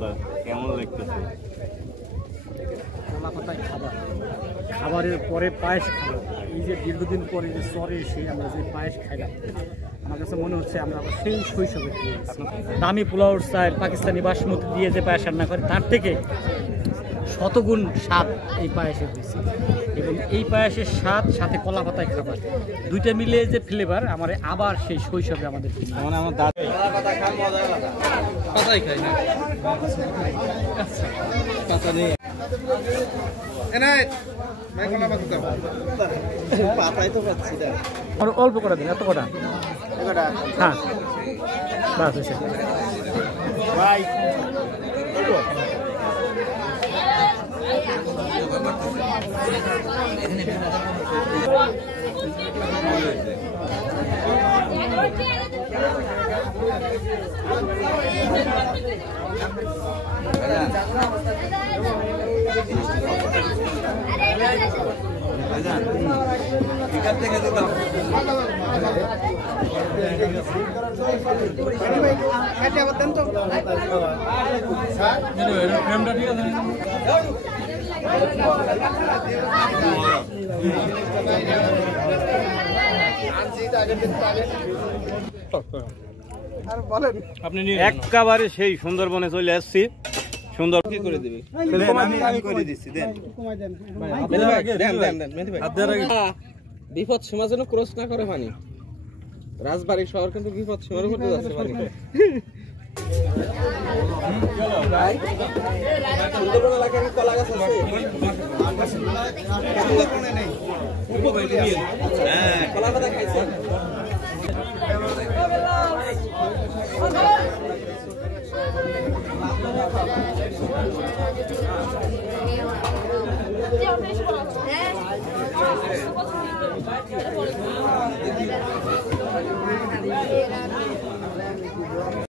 অবস্থা, কেমন লাগতেছে? কলাপাতায় খাবার, খাবারের পরে পায়েস খাবার। এই যে দীর্ঘদিন পরে যে চরে এসে আমরা যে পায়েস খাইলাম, আমার কাছে মনে হচ্ছে আমরা আবার সেই শৈশবে ফিরে গেছি। দামি পোলাওর স্টাইল পাকিস্তানি বাসমতি দিয়ে যে পায়েস রান্না করে তার থেকে শতগুণ স্বাদ এই পায়েসের হয়েছে। এবং এই পায়েসের স্বাদ সাথে কলা পাতায় খাবার দুইটা মিলে যে ফ্লেভার আমার আবার সেই শৈশবে আমাদের মানে আমার দাদা পাতাই খাই না, পাতা নেই পাতাই তো পাচ্ছি না। আর অল্প করে দিন, এত কটা? হ্যাঁ বাস হয়েছে ভাই। একেবারে সেই সুন্দরবনে চলে আসছি। সুন্দর কি করে দিবি? আমি করে দিচ্ছি, দেন বিপদ সীমা যেন ক্রস না করে পানি। রাজবাড়ী শহর কিন্তু বিপদ সীমার উপরে যাচ্ছে পানি। সুন্দরবন এলাকায় কলা গাছ আছে? কলা পাতা খাইছেন?